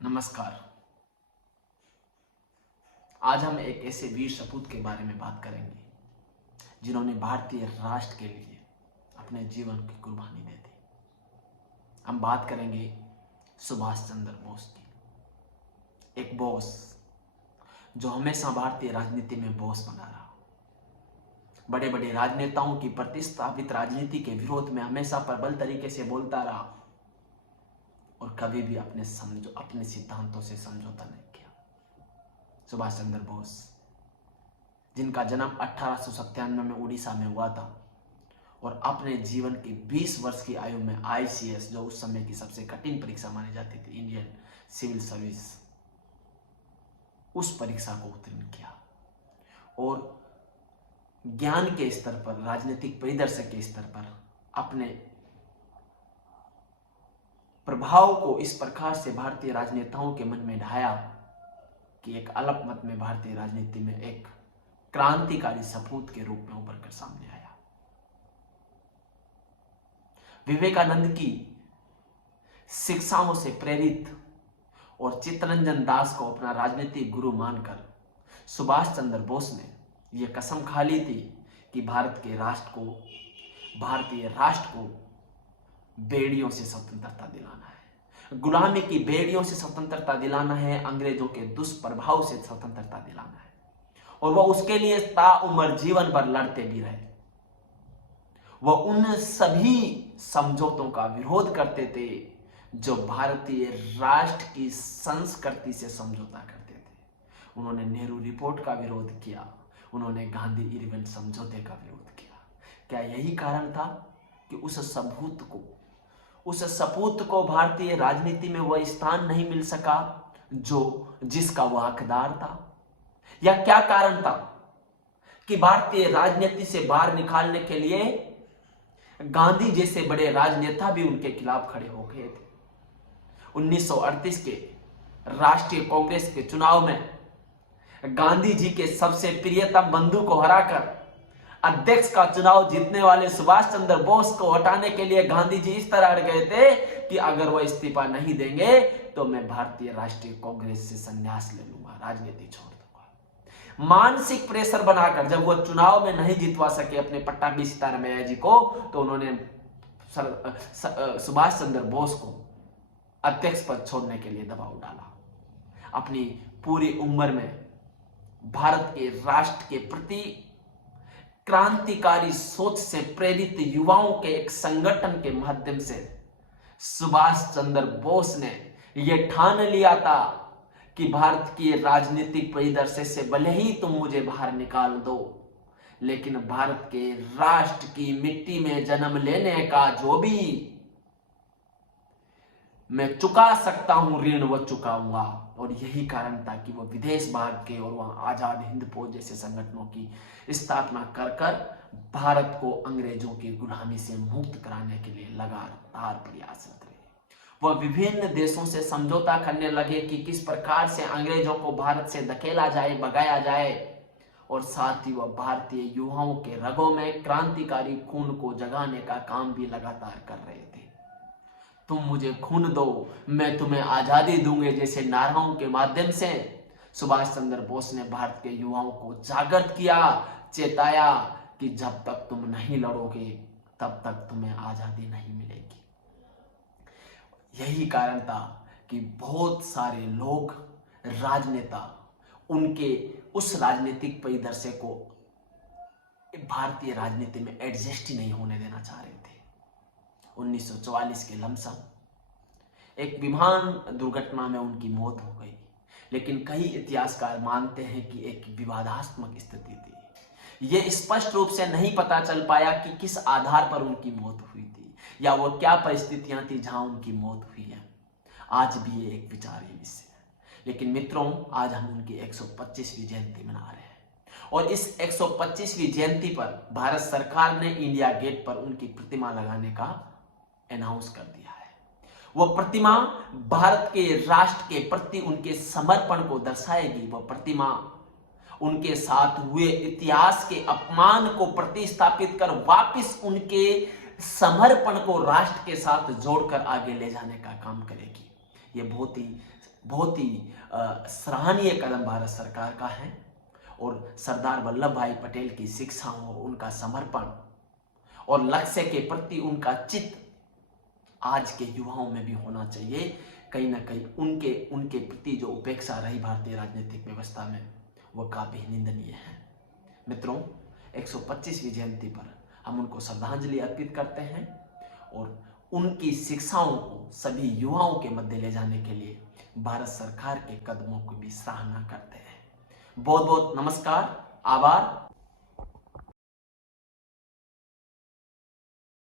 नमस्कार। आज हम एक ऐसे वीर सपूत के बारे में बात करेंगे जिन्होंने भारतीय राष्ट्र के लिए अपने जीवन की कुर्बानी दे दी। हम बात करेंगे सुभाष चंद्र बोस की। एक बॉस जो हमेशा भारतीय राजनीति में बॉस बना रहा, बड़े बड़े राजनेताओं की प्रतिस्थापित राजनीति के विरोध में हमेशा प्रबल तरीके से बोलता रहा और कभी भी अपने सिद्धांतों से समझौता नहीं किया। सुभाष चंद्र बोस, जिनका जन्म 1897 में उड़ीसा में हुआ था और अपने जीवन की 20 वर्ष की आयु में ICS, जो उस समय की सबसे कठिन परीक्षा मानी जाती थी, इंडियन सिविल सर्विस, उस परीक्षा को उत्तीर्ण किया और ज्ञान के स्तर पर, राजनीतिक परिदर्शक के स्तर पर अपने प्रभाव को इस प्रकार से भारतीय राजनेताओं के मन में ढाया कि एक अल्पमत में भारतीय राजनीति में एक क्रांतिकारी सपूत के रूप में उभर कर सामने आया। विवेकानंद की शिक्षाओं से प्रेरित और चित्तरंजन दास को अपना राजनीतिक गुरु मानकर सुभाष चंद्र बोस ने यह कसम खा ली थी कि भारतीय राष्ट्र को बेड़ियों से स्वतंत्रता दिलाना है, गुलामी की बेड़ियों से स्वतंत्रता दिलाना है, अंग्रेजों के दुष्प्रभाव से स्वतंत्रता दिलाना है। और वह उसके लिए ताउम्र जीवन भर लड़ते भी रहे। वह उन सभी समझौतों का विरोध करते थे जो भारतीय राष्ट्र की संस्कृति से समझौता करते थे। उन्होंने नेहरू रिपोर्ट का विरोध किया, उन्होंने गांधी इरविन समझौते का विरोध किया। क्या यही कारण था कि उस सपूत को भारतीय राजनीति में वह स्थान नहीं मिल सका जिसका वह हकदार था? या क्या कारण था कि भारतीय राजनीति से बाहर निकालने के लिए गांधी जैसे बड़े राजनेता भी उनके खिलाफ खड़े हो गए थे? 1938 के राष्ट्रीय कांग्रेस के चुनाव में गांधी जी के सबसे प्रियतम बंधु को हराकर अध्यक्ष का चुनाव जीतने वाले सुभाष चंद्र बोस को हटाने के लिए गांधी जी इस तरह अड़ गए थे कि अगर वह इस्तीफा नहीं देंगे तो मैं भारतीय राष्ट्रीय कांग्रेस से संन्यास ले लूंगा, राजनीति छोड़ दूंगा। मानसिक प्रेशर बनाकर जब वह चुनाव में नहीं जितवा सके अपने पट्टाभी सीतारामैया जी को, तो उन्होंने सुभाष चंद्र बोस को अध्यक्ष पद छोड़ने के लिए दबाव डाला। अपनी पूरी उम्र में भारत के राष्ट्र के प्रति क्रांतिकारी सोच से प्रेरित युवाओं के एक संगठन के माध्यम से सुभाष चंद्र बोस ने यह ठान लिया था कि भारत की राजनीतिक परिदृश्य से भले ही तुम मुझे बाहर निकाल दो, लेकिन भारत के राष्ट्र की मिट्टी में जन्म लेने का जो भी मैं चुका सकता हूं ऋण, वह चुकाऊंगा। और यही कारण था कि वह विदेश भाग के और वहां आजाद हिंद फौज जैसे संगठनों की स्थापना कर भारत को अंग्रेजों की गुलामी से मुक्त कराने के लिए लगातार प्रयासरत रहे। वह विभिन्न देशों से समझौता करने लगे कि किस प्रकार से अंग्रेजों को भारत से धकेला जाए, भगाया जाए, और साथ ही वह भारतीय युवाओं के रगों में क्रांतिकारी खून को जगाने का काम भी लगातार कर रहे थे। तुम मुझे खून दो, मैं तुम्हें आजादी दूंगे जैसे नाराओं के माध्यम से सुभाष चंद्र बोस ने भारत के युवाओं को जागृत किया, चेताया कि जब तक तुम नहीं लड़ोगे तब तक तुम्हें आजादी नहीं मिलेगी। यही कारण था कि बहुत सारे लोग, राजनेता, उनके उस राजनीतिक परिदृश्य को भारतीय राजनीति में एडजस्ट ही नहीं होने देना चाह रहे थे। 1944 के लमसम एक विमान दुर्घटना में उनकी मौत हो गई, लेकिन कई इतिहासकार मानते हैं कि एक विवादास्पद स्थिति थी। यह स्पष्ट रूप से नहीं पता चल पाया कि किस आधार पर उनकी मौत हुई थी या वो क्या परिस्थितियां थी जहां उनकी मौत हुई है। आज भी ये एक विचार्य विषय है। लेकिन मित्रों, आज हम उनकी 125वीं जयंती मना रहे हैं और इस 125वीं जयंती पर भारत सरकार ने इंडिया गेट पर उनकी प्रतिमा लगाने का अनाउंस कर दिया है। वह प्रतिमा भारत के राष्ट्र के प्रति उनके समर्पण को दर्शाएगी। वह प्रतिमा उनके साथ हुए इतिहास के अपमान को प्रतिस्थापित कर वापस उनके समर्पण को राष्ट्र के साथ जोड़कर आगे ले जाने का काम करेगी। यह बहुत ही बहुत ही सराहनीय कदम भारत सरकार का है। और सरदार वल्लभ भाई पटेल की शिक्षाओं, उनका समर्पण और लक्ष्य के प्रति उनका चित्त आज के युवाओं में भी होना चाहिए। कहीं ना कहीं उनके उनके प्रति जो उपेक्षा रही भारतीय राजनीतिक व्यवस्था में, वो काफी निंदनीय है। मित्रों, 125वीं जयंती पर हम उनको श्रद्धांजलि अर्पित करते हैं और उनकी शिक्षाओं को सभी युवाओं के मध्य ले जाने के लिए भारत सरकार के कदमों की भी सराहना करते हैं। बहुत बहुत नमस्कार, आभार।